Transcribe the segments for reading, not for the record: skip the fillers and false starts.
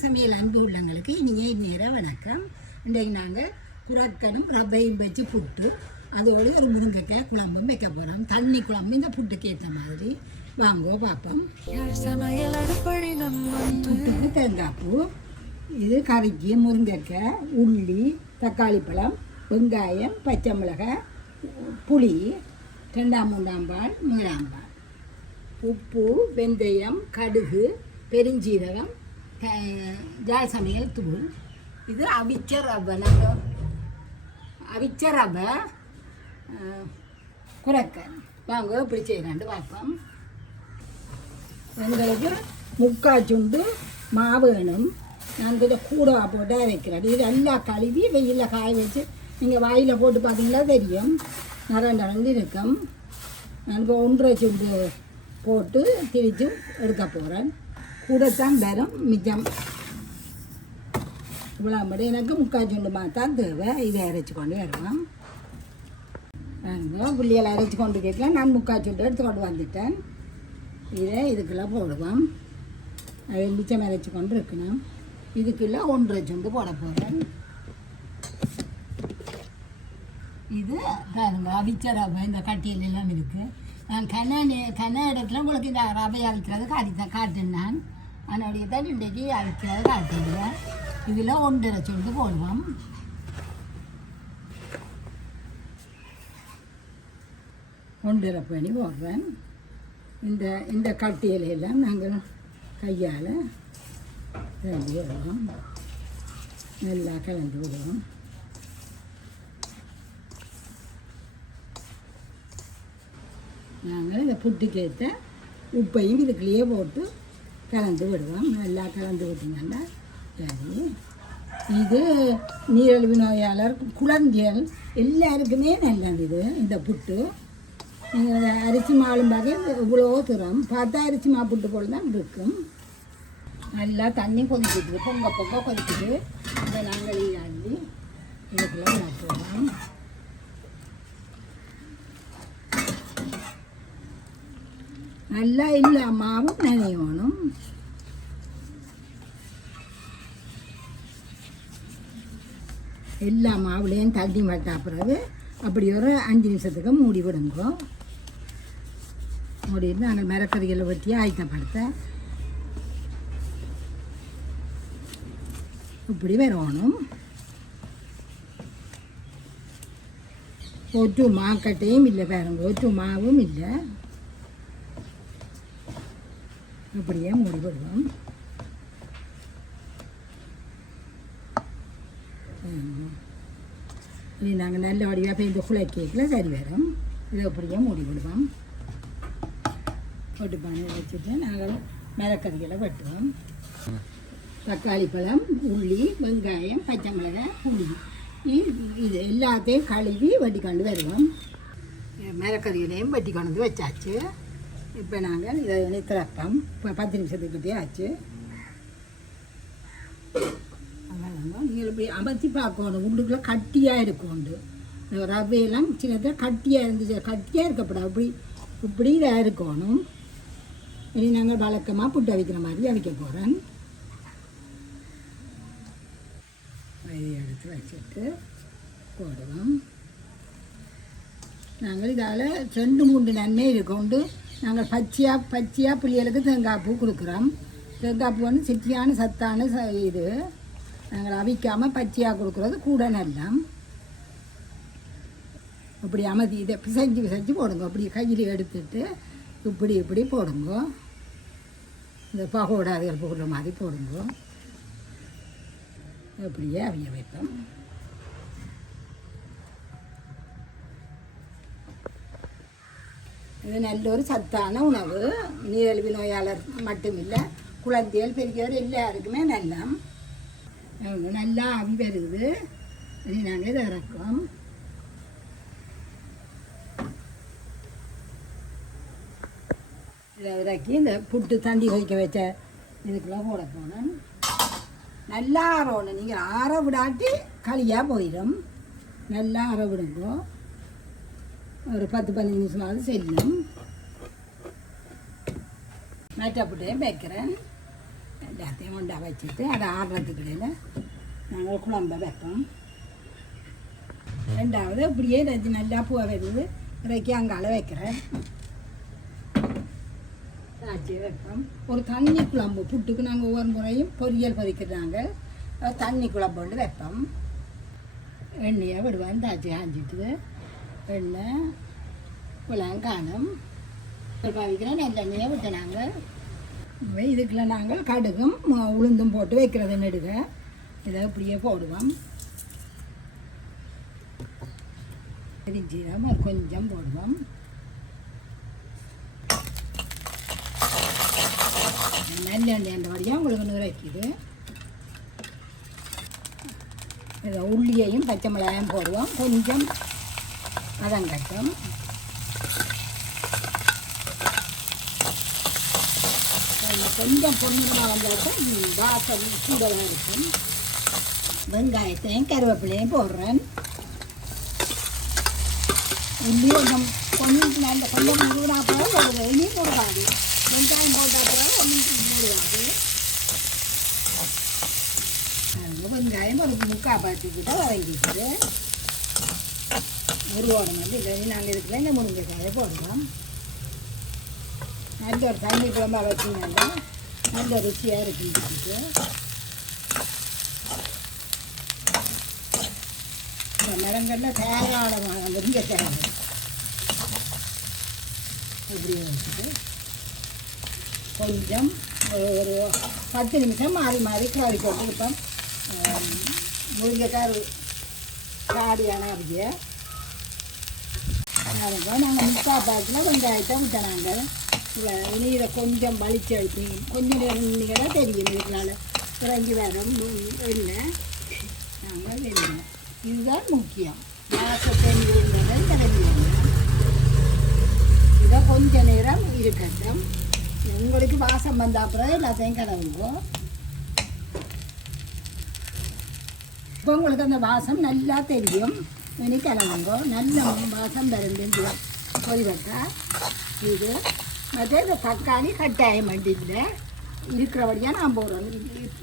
யாழ் சமையல் அன்பு உள்ளவங்களுக்கு இனிய நேர வணக்கம். இன்றைக்கு நாங்கள் குரக்கனும் ரவையும் வச்சு புட்டு, அதோடு ஒரு முருங்கைக்காய் குழம்பும் வைக்க போகிறோம். தண்ணி குழம்பு இந்த புட்டுக்கு ஏற்ற மாதிரி வாங்கோ பார்ப்போம். புட்டுக்கு தேங்காய் பூ, இது கறிக்கு முருங்கைக்காய், உள்ளி, தக்காளி பழம், வெங்காயம், பச்சை மிளகாய், புளி, 2 பால், 3 பால், உப்பு, வெந்தயம், கடுகு, பெருஞ்சீரகம், யாழ் சமையல் தூள். இது அவிச்ச ரவை, நாங்கள் அவிச்ச ரவை குரக்கன். வாங்க இப்படி செய்யலாண்டு பார்ப்போம். எங்களுக்கு 3/4 சுண்டு மாவு வேணும். நான் கொஞ்சம் கூட போட்டு அரைக்கிறேன். இது எல்லாம் கழுவி வெயிலில் காய வச்சு நீங்கள் வாயில் போட்டு பார்த்தீங்களா தெரியும், நரண்டு இருக்கும். நான் இப்போ 1/2 சுண்டு போட்டு திரிச்சு எடுக்க போகிறேன். கூடத்தான் வரும், மிச்சம் இவ்வளோ மட்டும் எனக்கு 3/4 சுண்டு தான் தேவை. இதை அரைச்சி கொண்டு வருவோம். நாங்கள் புள்ளியெல்லாம் அரைச்சி கொண்டு கேட்கலாம். நான் 3/4 சுண்டு எடுத்து கொண்டு வந்துட்டேன். இதை இதுக்கெல்லாம் போடுவோம். அதை மிச்சம் அரைச்சி கொண்டு இருக்கணும். இதுக்குள்ளே 1/2 சுண்டு போட போகிறேன். இது பாருங்க அவிச்ச ரவை, இந்த கட்டியில் எல்லாம் இருக்குது. நான் கன இடத்துல உங்களுக்கு இந்த ரவை அவிக்கிறது காட்டினேன். நான் அதனுடைய தான் இன்றைக்கு அவிக்கிறது காட்டிடுவேன். இதில் 1/2 சுண்டு போடுவோம். ஒன்றரை பண்ணி போடுறேன். இந்த கட்டியிலெல்லாம் நாங்கள் கையால் கலந்து விடுவோம். நல்லா கலந்து விடுவோம். நாங்கள் இந்த புட்டுக்கேற்ற உப்பையும் இதுக்குள்ளேயே போட்டு கலந்து விடுவோம். நல்லா கலந்து விட்டிங்கன்னா சரி. இது நீரிழிவு நோயாளர், குழந்தைகள் எல்லாருக்குமே நல்லது இது. இந்த புட்டு நீங்கள் அரிசி மாவும் வகை இவ்வளோ தூரம் பார்த்தா அரிசி மா புட்டு போல் தான் இருக்கும். நல்லா தண்ணி கொதிக்குது, பொங்க கொதிக்குது. இதை நாங்கள் அள்ளி இதுக்குள்ளே போடுவோம். நல்லா எல்லா மாவும் நனையணும். எல்லா மாவுலேயும் தண்ணி வட்டா பிறகு அப்படி ஒரு 5 நிமிஷத்துக்கு மூடி விடுங்க. மூடிட்டு நாங்கள் மரக்கறிகளை வெட்டி ஆயத்தப்படுத்த இப்படி வரணும். ஒட்டு மாக்கட்டையும் இல்லை பாருங்க, ஒட்டு மாவும் இல்லை. அப்படியே மூடி விடுவோம். இது நாங்கள் நல்ல வடிவாக பெய்து குலை கேக்கில் சரி வரும். இதை அப்படியே மூடி விடுவோம். போட்டு பண்ணி வச்சுட்டு நாங்கள் மிளகறிகளை வெட்டுவோம். தக்காளி பழம், உள்ளி, வெங்காயம், பச்சை மிளகாய், புளி, இது எல்லாத்தையும் கழுவி வெட்டி கொண்டு வருவோம். மிளகறிகளையும் வெட்டி கொண்டு வந்து வச்சாச்சு. இப்போ நாங்கள் இதை திறப்போம். இப்போ 10 நிமிஷத்துக்கிட்டே ஆச்சு. அதனால் நீங்கள் இப்படி அமர்த்தி பார்க்கணும். உள்ளுக்குள்ளே கட்டியாக இருக்கும். இந்த ரவையெல்லாம் சின்னத்தில் கட்டியாக இருந்துச்சு. கட்டியாக இருக்கப்படாது, அப்படி இப்படி இதாக இருக்கணும். இனி நாங்கள் வழக்கமாக புட்டு அவிக்கிற மாதிரி அவிக்க போகிறேன். இதை எடுத்து வச்சுட்டு போடுவோம். நாங்கள் இதால் 2-3 நன்மை இருக்கொண்டு நாங்கள் பச்சையாக பிள்ளைகளுக்கு தேங்காய் பூ கொடுக்குறோம். தேங்காய் பூ வந்து சிட்டியான சத்தான இது. நாங்கள் அவிக்காமல் பச்சையாக கொடுக்குறது கூட நல்லா. இப்படி அமைதி இதை பிசைஞ்சு போடுங்க. அப்படி கையில் எடுத்துட்டு இப்படி போடுங்க. இந்த பகோடாதுகள் போடுற மாதிரி போடுங்க. அப்படியே அவிய வைப்போம். இது நல்ல ஒரு சத்தான உணவு. நீரிழிவு நோயாளர் மட்டுமில்லை, குழந்தைகள், பெரியவர் எல்லாருக்குமே நல்லா அவி வருது. இனி நாங்கள் இதை இறக்கோம். இதை இறக்கி இந்த புட்டு தண்டி வைக்க வச்ச இதுக்குள்ளே போட போனோம். நல்லா ஆறணும். நீங்கள் ஆற விடாட்டி களியாக போயிடும். நல்லா ஆற விடுங்க. ஒரு 10-15 நிமிஷமாவது செல்லும். மேட்டப்புட்டையும் வைக்கிறேன். எல்லாத்தையும் கொண்டா வச்சுட்டு அதை ஆடுறதுக்கு இடையில் நாங்கள் குழம்ப வைப்போம். ரெண்டாவது இப்படியே நல்லா பூவை வருது இறக்கி அங்கால வைக்கிறேன். தாச்சி வைப்போம். ஒரு தண்ணி குழம்பு புட்டுக்கு நாங்கள் ஒவ்வொரு முறையும் பொரியல் பொரிக்கிறாங்க. தண்ணி குழம்பு வந்து வைப்போம். எண்ணெயை விடுவேன். தாச்சி காஞ்சிட்டு எண்ணெய் குழங்கானம் பாவிக்கிறேன். நல்லெண்ணெயை விட்டுனாங்க. இதுக்குள்ள நாங்கள் கடுகும் உளுந்தும் போட்டு வைக்கிறது நெடுக. இதை இப்படியே போடுவோம். பெருஞ்சீரகம் ஒரு கொஞ்சம் போடுவோம். நல்லெண்ணெய் அந்த வழியாக உங்களுக்கு நுரைக்குது. இதை உள்ளியையும் பச்சை மிளகாயும் போடுவோம். கொஞ்சம் அதங்கட்டும். கொஞ்சம் பொண்ணுமாக வந்தாச்சும் வாசம் கூடதான் இருக்கும். வெங்காயத்தையும் கருவேப்பிலையும் போடுறேன். உள்ளி கொஞ்சம் நல்ல கொஞ்சம் முருகனா போட ஒரு இனியும் போடாது. வெங்காயம் போட்டால் பிறகு ஒன்றும் போடுவாது. வெங்காயம் ஒரு முக்கால் பாட்டுக்கிட்ட வதங்கிட்டு உருவாடும் வந்து இல்லை நாங்கள் இருக்கிற இந்த முருங்கைக்காயை போடுவோம். நல்ல ஒரு தண்ணி குழம்பா வச்சிங்கன்னா நல்ல ருச்சியாக இருக்குன்னு மரங்களில் தாராளமாக முருங்கைக்காய் இப்படி வச்சுட்டு கொஞ்சம் ஒரு 10 நிமிஷம் மாறி மாறி காடி போட்டு இருப்போம். முருங்கைக்காய் காடியான அப்படியே நாங்கள் முக்கால் பாக்கில் வெங்காயத்தை விட்டனாங்க. இனி இதை கொஞ்சம் வலிச்சு அழுத்தி கொஞ்சம் நேரம் தான் தெரியும். இதனால் இறங்கி வரும் எண்ணெய் நாங்கள் வெள்ளணும். இதுதான் முக்கியம். மாசத்தை இருந்ததை இறங்கி வரணும். இதை கொஞ்ச நேரம் இருக்கட்டும். உங்களுக்கு வாசம் வந்த அப்புறம் எல்லாத்தையும் கலவுங்கோ. இப்போ உங்களுக்கு அந்த வாசம் நல்லா தெரியும். இனி கலவுங்கோ. நல்ல வாசம் பிறந்து பொரிவட்டா இது மற்ற இந்த தக்காளி கட்டாயம் வண்டியில் இருக்கிறபடியாக நான் போடுறோம்.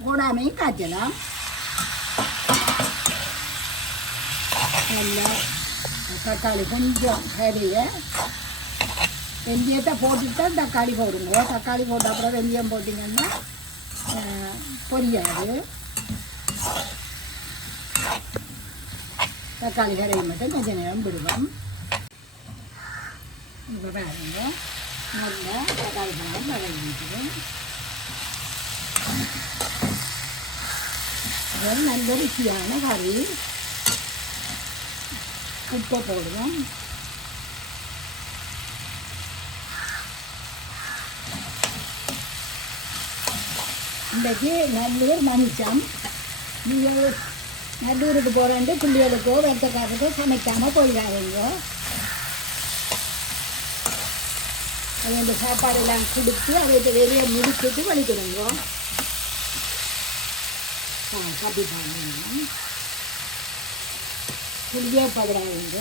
போடாமையும் காய்ச்சலாம். நல்லா தக்காளி கொஞ்சம் கறியை வெந்தயத்தை போட்டுட்டு தான் தக்காளி போடுங்க. தக்காளி போட்ட அப்புறம் வெந்தயம் போட்டிங்கன்னா பொரியாது. தக்காளி கறியை மட்டும் கொஞ்சம் நேரம் விடுவோம். இப்போ பாருங்க நல்ல தக்காளி பழம் வதங்கிட்டு நல்ல ருசியான கறி. உப்பை போடுவோம். இன்றைக்கு நல்லூர் மனுஷன் நீங்கள் நல்லூருக்கு போகிறேன்ட்டு பிள்ளைகளுக்கோ வெத்தக்காரருக்கோ சமைக்காமல் போயிடாதீங்க. அது அந்த சாப்பாடெல்லாம் கொடுத்து அதை வெளியே முடிச்சுட்டு வலிக்கணுங்க. கப்பி பாருங்க புளியா பதறாங்க.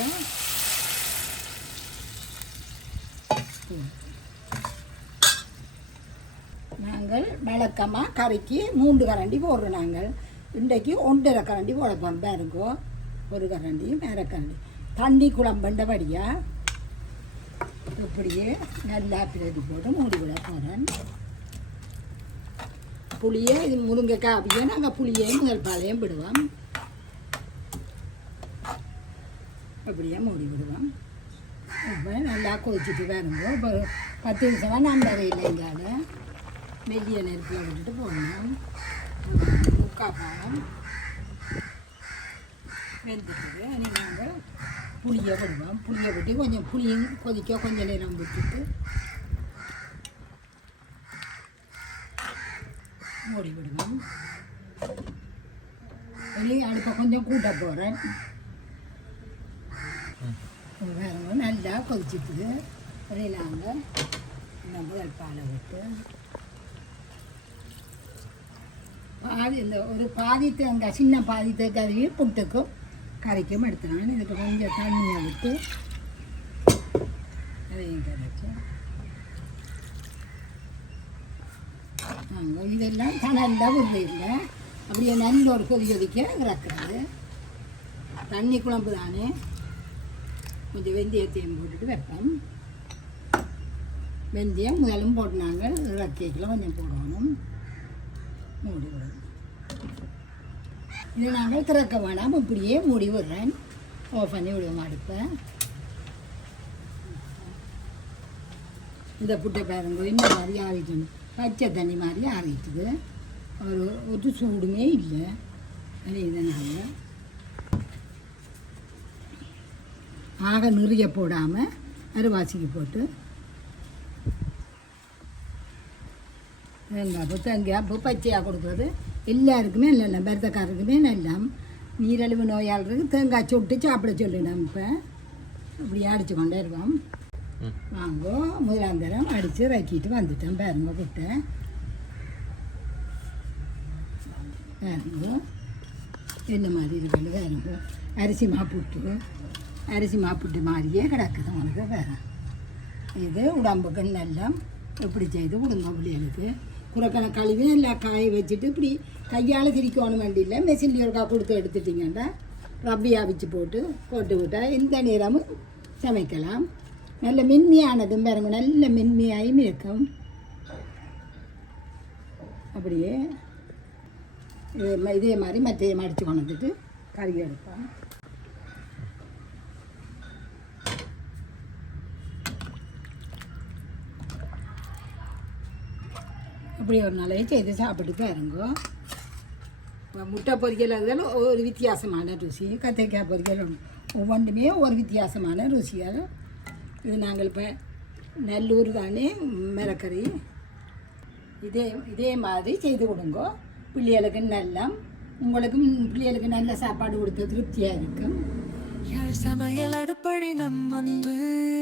நாங்கள் வழக்கமாக கறிக்கு 3 கரண்டி போடுறோம். நாங்கள் இன்றைக்கு 1.5 கரண்டி போடப்போம். பாருங்கோ ஒரு கரண்டி வேற கரண்டி தண்ணி குழம்புண்டபடியாக இப்படியே நல்லா பிரதி போட்டு மூடி விட போகிறேன். புளியை இது முருங்கைக்காய் அப்படியே நாங்கள் புளியையும் முதல் பாலையும் விடுவோம். அப்படியே மூடி விடுவோம். இப்போ நல்லா கொதிச்சுட்டு வேணுங்கோ. இப்போ 10 நிமிஷமாக நான் வரையில்லைங்கால மெல்லிய நெருப்பில் விட்டுட்டு போடணும். முக்கால் பாலம் வெந்துட்டுது. நாங்கள் புளியை விடுவோம். புளியை விட்டு கொஞ்சம் புளியும் கொதிக்க கொஞ்சம் நேரம் விட்டுட்டு மூடி விடுவோம். வெளியே அடுப்பை கொஞ்சம் கூட்ட போகிறேன். வேறு நல்லா கொதிச்சுட்டுது. வெளியே நாங்கள் முதல் பாலை விட்டு பாதி இந்த ஒரு பாதி தேங்காய் சின்ன பாதி தேங்காய் புட்டுக்கும் கறிக்கும் எடுத்துனாங்க. இதுக்கு கொஞ்சம் தண்ணியை விட்டு அதையும் கரைச்சி இதெல்லாம் கனல்ல விடுறதில்லை, அப்படியே நல்ல ஒரு கொதிக்க இறக்குறது. தண்ணி குழம்பு தானே, கொஞ்சம் வெந்தயத்தையும் போட்டுட்டு வைப்போம். வெந்தயம் முதலும் போட்டுனாங்க, இறக்கிக்கல கொஞ்சம் போடணும், மூடி விடணும். இது நாங்கள் திறக்க வேணாம், இப்படியே மூடி விடுறேன், ஆஃப் பண்ணி விடுவோம் அடுப்பை. இந்த புட்டை பாருங்க இந்த மாதிரி ஆறிட்டணும், பச்சை தண்ணி மாதிரி ஆறிட்டுது, ஒரு சூடுமே இல்லை. அது இதனால் ஆக நிறைய போடாமல் அரைவாசிக்கு போட்டு தேங்காய் பச்சையாக கொடுக்குறது எல்லாருக்குமே நல்ல பெருத்தக்காரருக்குமே நல்ல நீரிழிவு நோயாளருக்கு தேங்காய் சுட்டு சாப்பிட சொல்லிடும். இப்போ இப்படி அடித்து கொண்டே இருக்கோம். வாங்கோ முதலாந்தரம் அடித்து ரக்கிட்டு வந்துட்டேன் பாருங்க புட்டை பாருங்க என்ன மாதிரி இருக்குது பாருங்க. அரிசி மாப்புட்டு மாதிரியே கிடக்குது உனக்கு வேறு. இது உடம்புக்கு நல்லா இப்படி செய்து விடுங்க பிள்ளைகளுக்கு. குரக்கனை கழுவி எல்லாம் காய வச்சுட்டு இப்படி கையால் திரிக்கணும் வேண்டியில்லை, மெஷின்ல ஒருக்கா கொடுத்து எடுத்துட்டிங்கன்னா ரப்பி அவிச்சு போட்டு விட்டால் எந்த நேரமும் சமைக்கலாம். நல்ல மென்மையானதும் பாருங்க, நல்ல மென்மையாயும் இருக்கும். அப்படியே இதே மாதிரி மற்றையும் அடித்து கொண்டுட்டு கறி எடுப்போம். அப்படி ஒரு நாளையே செய்து சாப்பிட்டு பாருங்க. இப்போ முட்டை பொரியல் அதில் ஒரு வித்தியாசமான ருசி, கத்திரிக்காய் பொரியல் ஒவ்வொன்றுமே ஒரு வித்தியாசமான ருசிகள். இது நாங்கள் இப்போ நல்லூர் தானே மிளகறி, இதே மாதிரி செய்து கொடுங்க. பிள்ளைகளுக்கு நல்லா, உங்களுக்கும் பிள்ளைகளுக்கு நல்ல சாப்பாடு கொடுத்த திருப்தியாக இருக்கும். யாழ் சமையல் அடுப்படி நம் அன்பு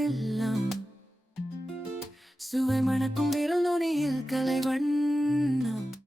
எல்லாம் சுவை மணக்கும் விரல் நுனியில் கலைவண்ணம்.